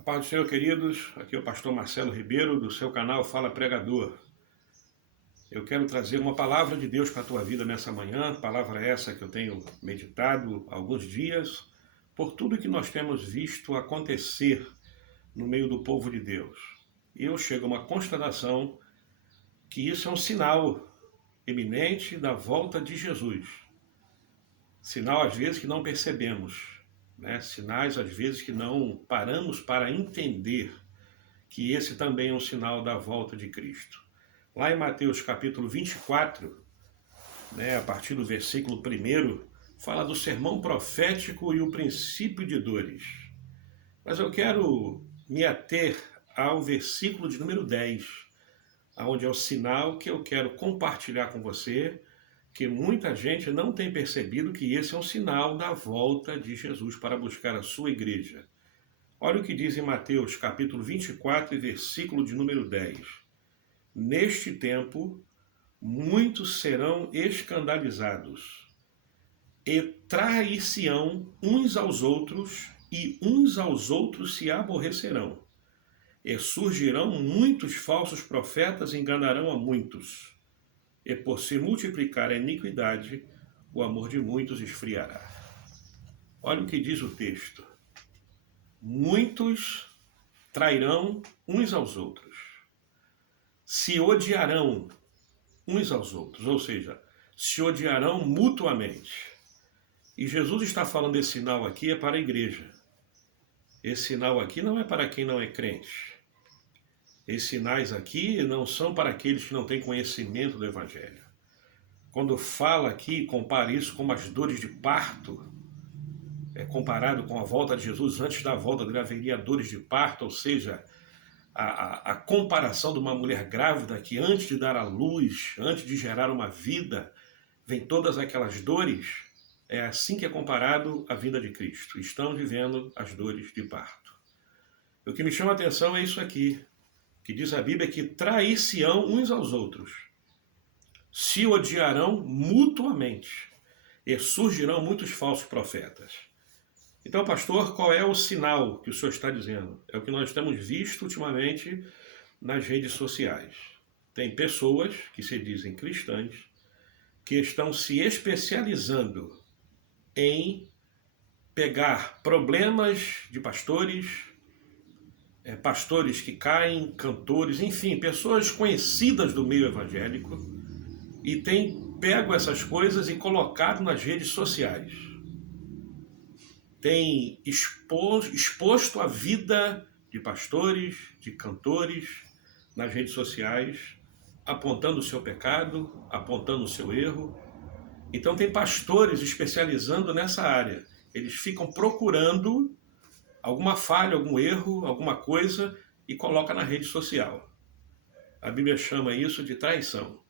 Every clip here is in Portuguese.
A paz do Senhor, queridos. Aqui é o pastor Marcelo Ribeiro, do seu canal Fala Pregador. Eu quero trazer uma palavra de Deus para a tua vida nessa manhã, palavra essa que eu tenho meditado há alguns dias, por tudo que nós temos visto acontecer no meio do povo de Deus. E eu chego a uma constatação que isso é um sinal eminente da volta de Jesus. Sinal, às vezes, que não percebemos. Sinais, às vezes, que não paramos para entender que esse também é um sinal da volta de Cristo. Lá em Mateus capítulo 24, a partir do versículo 1, fala do sermão profético e o princípio de dores. Mas eu quero me ater ao versículo de número 10, onde é o sinal que eu quero compartilhar com você, que muita gente não tem percebido que esse é um sinal da volta de Jesus para buscar a sua igreja. Olha o que diz em Mateus capítulo 24, versículo de número 10. Neste tempo, muitos serão escandalizados e trair-se-ão uns aos outros, e uns aos outros se aborrecerão. E surgirão muitos falsos profetas e enganarão a muitos. E por se multiplicar a iniquidade, o amor de muitos esfriará. Olha o que diz o texto. Muitos trairão uns aos outros, se odiarão uns aos outros, ou seja, se odiarão mutuamente. E Jesus está falando esse sinal aqui é para a igreja. Esse sinal aqui não é para quem não é crente. Esses sinais aqui não são para aqueles que não têm conhecimento do Evangelho. Quando fala aqui, compara isso com as dores de parto, comparado com a volta de Jesus, antes da volta dele haveria dores de parto, ou seja, a comparação de uma mulher grávida que antes de dar à luz, antes de gerar uma vida, vem todas aquelas dores, é assim que é comparado a vinda de Cristo. Estão vivendo as dores de parto. O que me chama a atenção é isso aqui, que diz a Bíblia que trair-se-ão uns aos outros, se odiarão mutuamente, e surgirão muitos falsos profetas. Então, pastor, qual é o sinal que o senhor está dizendo? É o que nós temos visto ultimamente nas redes sociais. Tem pessoas que se dizem cristãs, que estão se especializando em pegar problemas de pastores, pastores que caem, cantores, enfim, pessoas conhecidas do meio evangélico, e tem pego essas coisas e colocado nas redes sociais. Tem exposto a vida de pastores, de cantores, nas redes sociais, apontando o seu pecado, apontando o seu erro. Então tem pastores especializando nessa área. Eles ficam procurando alguma falha, algum erro, alguma coisa e coloca na rede social. A Bíblia chama isso de traição.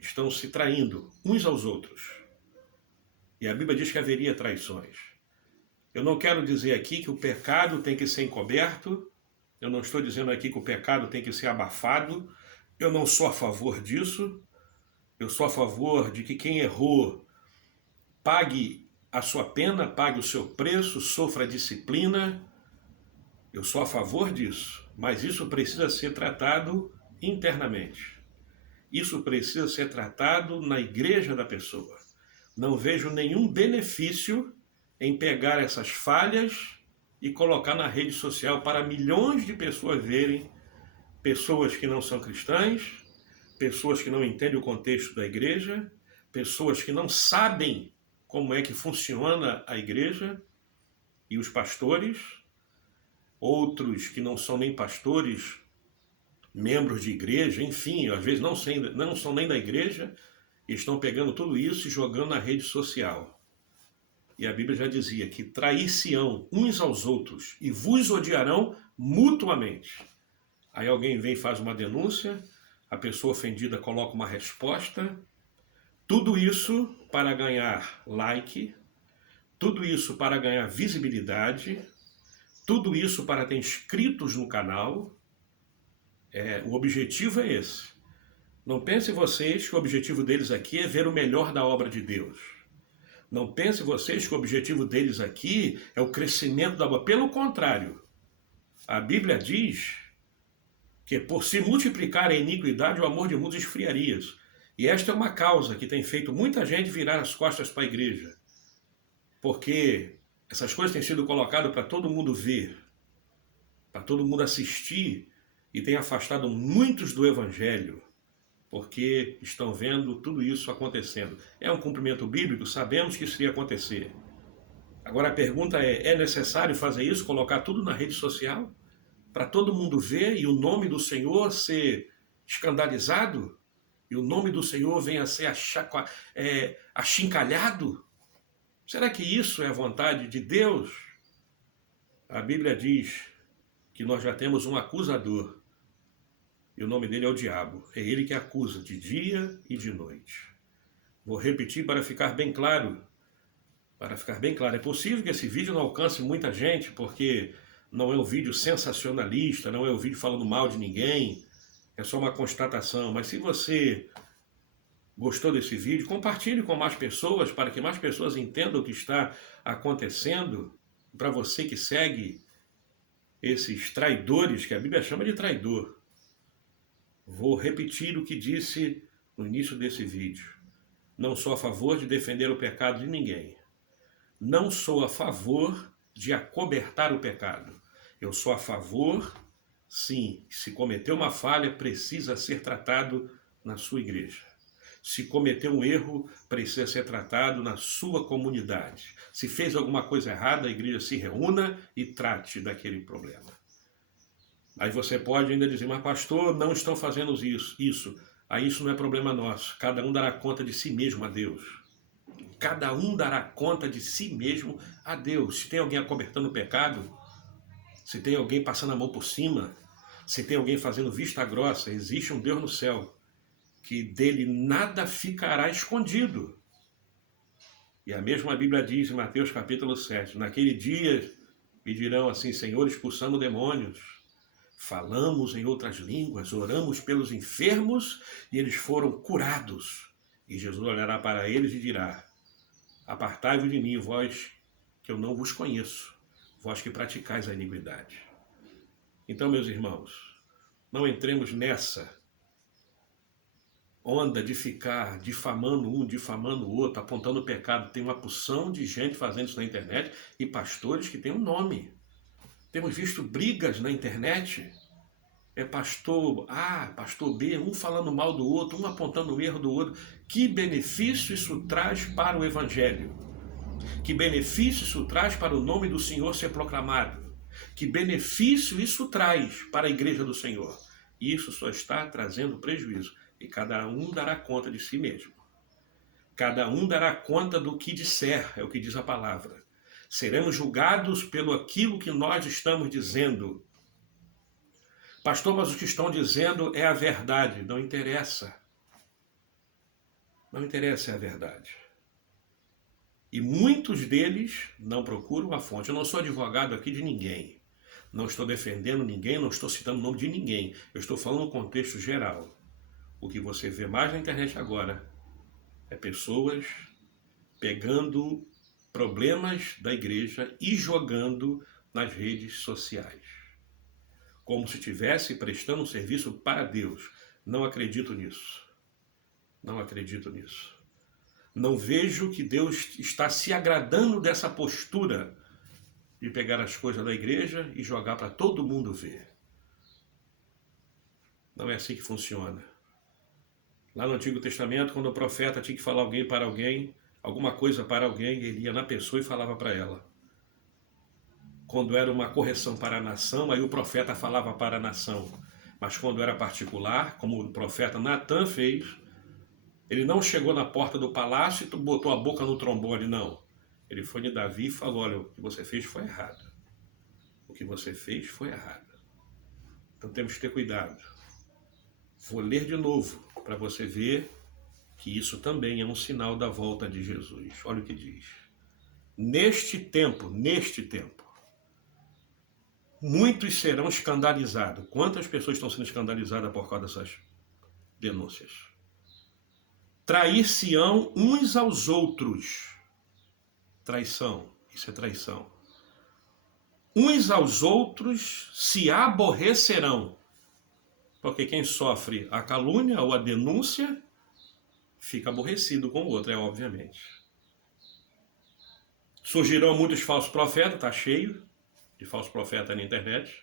Estão se traindo uns aos outros. E a Bíblia diz que haveria traições. Eu não quero dizer aqui que o pecado tem que ser encoberto. Eu não estou dizendo aqui que o pecado tem que ser abafado. Eu não sou a favor disso. Eu sou a favor de que quem errou pague a sua pena, pague o seu preço, sofra disciplina. Eu sou a favor disso, mas isso precisa ser tratado internamente. Isso precisa ser tratado na igreja da pessoa. Não vejo nenhum benefício em pegar essas falhas e colocar na rede social para milhões de pessoas verem, pessoas que não são cristãs, pessoas que não entendem o contexto da igreja, pessoas que não sabem como é que funciona a igreja e os pastores, outros que não são nem pastores, membros de igreja, enfim, às vezes não são nem da igreja, e estão pegando tudo isso e jogando na rede social. E a Bíblia já dizia que trair-se-ão uns aos outros e vos odiarão mutuamente. Aí alguém vem e faz uma denúncia, a pessoa ofendida coloca uma resposta, tudo isso para ganhar like, tudo isso para ganhar visibilidade, tudo isso para ter inscritos no canal. O objetivo é esse. Não pensem vocês que o objetivo deles aqui é ver o melhor da obra de Deus. Não pensem vocês que o objetivo deles aqui é o crescimento da obra. Pelo contrário, A Bíblia diz que por se multiplicar a iniquidade, o amor de muitos esfriaria. E esta é uma causa que tem feito muita gente virar as costas para a igreja. Porque essas coisas têm sido colocadas para todo mundo ver, para todo mundo assistir, e tem afastado muitos do Evangelho, porque estão vendo tudo isso acontecendo. É um cumprimento bíblico, sabemos que isso iria acontecer. Agora a pergunta é necessário fazer isso, colocar tudo na rede social, para todo mundo ver e o nome do Senhor ser escandalizado? E o nome do Senhor venha a ser achincalhado? Será que isso é a vontade de Deus? A Bíblia diz que nós já temos um acusador, e o nome dele é o diabo. É ele que acusa de dia e de noite. Vou repetir para ficar bem claro. Para ficar bem claro, é possível que esse vídeo não alcance muita gente, porque não é um vídeo sensacionalista, não é um vídeo falando mal de ninguém, é só uma constatação. Mas se você gostou desse vídeo, compartilhe com mais pessoas, para que mais pessoas entendam o que está acontecendo. Para você que segue esses traidores, que a Bíblia chama de traidor, vou repetir o que disse no início desse vídeo. Não sou a favor de defender o pecado de ninguém. Não sou a favor de acobertar o pecado. Eu sou a favor, sim, se cometeu uma falha, precisa ser tratado na sua igreja. Se cometeu um erro, precisa ser tratado na sua comunidade. Se fez alguma coisa errada, a igreja se reúna e trate daquele problema. Aí você pode ainda dizer, mas pastor, não estão fazendo isso. Aí isso não é problema nosso. Cada um dará conta de si mesmo a Deus. Cada um dará conta de si mesmo a Deus. Se tem alguém acobertando o pecado, se tem alguém passando a mão por cima, se tem alguém fazendo vista grossa, existe um Deus no céu, que dele nada ficará escondido. E a mesma Bíblia diz em Mateus capítulo 7, naquele dia me dirão assim, Senhor, expulsamos demônios, falamos em outras línguas, oramos pelos enfermos e eles foram curados. E Jesus olhará para eles e dirá, apartai-vos de mim, vós que eu não vos conheço, vós que praticais a iniquidade. Então, meus irmãos, não entremos nessa onda de ficar difamando um, difamando o outro, apontando o pecado. Tem uma porção de gente fazendo isso na internet e pastores que têm um nome. Temos visto brigas na internet. É pastor A, pastor B, um falando mal do outro, um apontando o erro do outro. Que benefício isso traz para o Evangelho? Que benefício isso traz para o nome do Senhor ser proclamado? Que benefício isso traz para a igreja do Senhor? Isso só está trazendo prejuízo. E cada um dará conta de si mesmo. Cada um dará conta do que disser, é o que diz a palavra. Seremos julgados pelo aquilo que nós estamos dizendo. Pastor, mas o que estão dizendo é a verdade. Não interessa. Não interessa é a verdade. E muitos deles não procuram a fonte. Eu não sou advogado aqui de ninguém. Não estou defendendo ninguém, não estou citando o nome de ninguém. Eu estou falando no contexto geral. O que você vê mais na internet agora é pessoas pegando problemas da igreja e jogando nas redes sociais. Como se estivesse prestando um serviço para Deus. Não acredito nisso. Não acredito nisso. Não vejo que Deus está se agradando dessa postura de pegar as coisas da igreja e jogar para todo mundo ver. Não é assim que funciona. Lá no Antigo Testamento, quando o profeta tinha que falar alguma coisa para alguém, ele ia na pessoa e falava para ela. Quando era uma correção para a nação, aí o profeta falava para a nação. Mas quando era particular, como o profeta Natan fez, ele não chegou na porta do palácio e botou a boca no trombone, não. Ele foi de Davi e falou, olha, o que você fez foi errado. O que você fez foi errado. Então temos que ter cuidado. Vou ler de novo, para você ver que isso também é um sinal da volta de Jesus. Olha o que diz. Neste tempo, muitos serão escandalizados. Quantas pessoas estão sendo escandalizadas por causa dessas denúncias? Trair-se-ão uns aos outros. Traição, isso é traição. uns aos outros se aborrecerão. Porque quem sofre a calúnia ou a denúncia fica aborrecido com o outro, obviamente. Surgirão muitos falsos profetas, está cheio de falsos profetas na internet,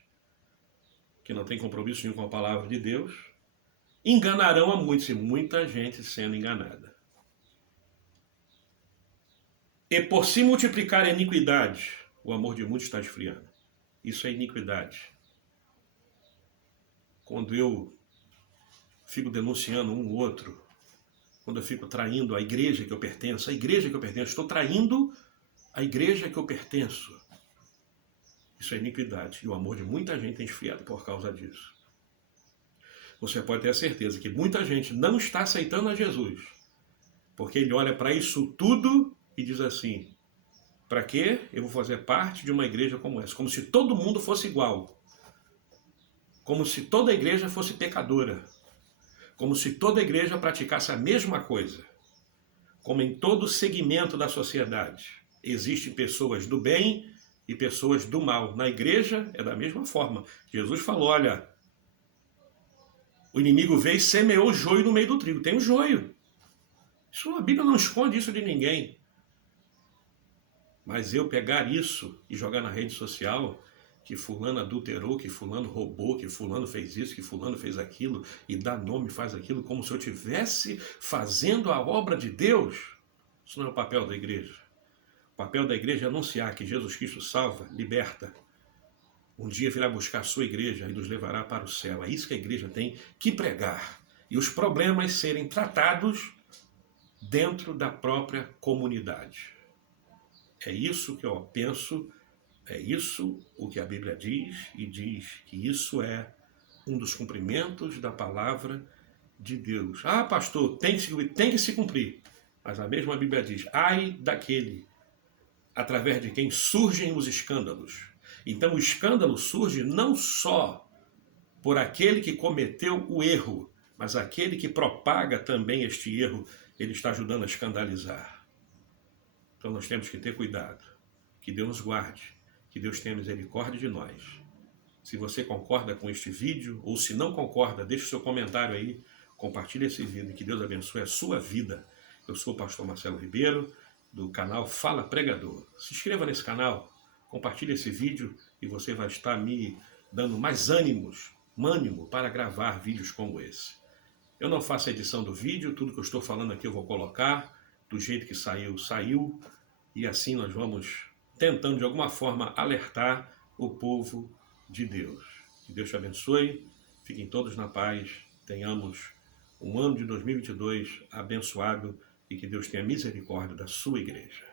que não tem compromisso nenhum com a palavra de Deus. Enganarão a muitos, e muita gente sendo enganada. E por se multiplicar a iniquidade, o amor de muitos está esfriando. Isso é iniquidade. Quando eu fico denunciando um ou outro, quando eu fico traindo a igreja que eu pertenço, estou traindo a igreja que eu pertenço. Isso é iniquidade. E o amor de muita gente tem esfriado por causa disso. Você pode ter a certeza que muita gente não está aceitando a Jesus, porque ele olha para isso tudo e diz assim: para que eu vou fazer parte de uma igreja como essa? Como se todo mundo fosse igual. Como se toda igreja fosse pecadora. Como se toda igreja praticasse a mesma coisa. Como em todo segmento da sociedade existem pessoas do bem e pessoas do mal. Na igreja é da mesma forma. Jesus falou: olha, o inimigo veio e semeou o joio no meio do trigo. Tem o joio. Isso, a Bíblia não esconde isso de ninguém. Mas eu pegar isso e jogar na rede social, que fulano adulterou, que fulano roubou, que fulano fez isso, que fulano fez aquilo, e dá nome, faz aquilo, como se eu estivesse fazendo a obra de Deus, isso não é o papel da igreja. O papel da igreja é anunciar que Jesus Cristo salva, liberta. Um dia virá buscar a sua igreja e nos levará para o céu. É isso que a igreja tem que pregar. E os problemas serem tratados dentro da própria comunidade. É isso que eu penso, é isso o que a Bíblia diz, e diz que isso é um dos cumprimentos da palavra de Deus. Ah, pastor, tem que se cumprir. Mas a mesma Bíblia diz: ai daquele através de quem surgem os escândalos. Então o escândalo surge não só por aquele que cometeu o erro, mas aquele que propaga também este erro, ele está ajudando a escandalizar. Então nós temos que ter cuidado. Que Deus nos guarde. Que Deus tenha misericórdia de nós. Se você concorda com este vídeo, ou se não concorda, deixe o seu comentário aí. Compartilhe esse vídeo. Que Deus abençoe a sua vida. Eu sou o pastor Marcelo Ribeiro, do canal Fala Pregador. Se inscreva nesse canal, compartilhe esse vídeo e você vai estar me dando mais ânimo para gravar vídeos como esse. Eu não faço a edição do vídeo, tudo que eu estou falando aqui eu vou colocar do jeito que saiu, saiu, e assim nós vamos tentando de alguma forma alertar o povo de Deus. Que Deus te abençoe, fiquem todos na paz, tenhamos um ano de 2022 abençoado e que Deus tenha misericórdia da sua igreja.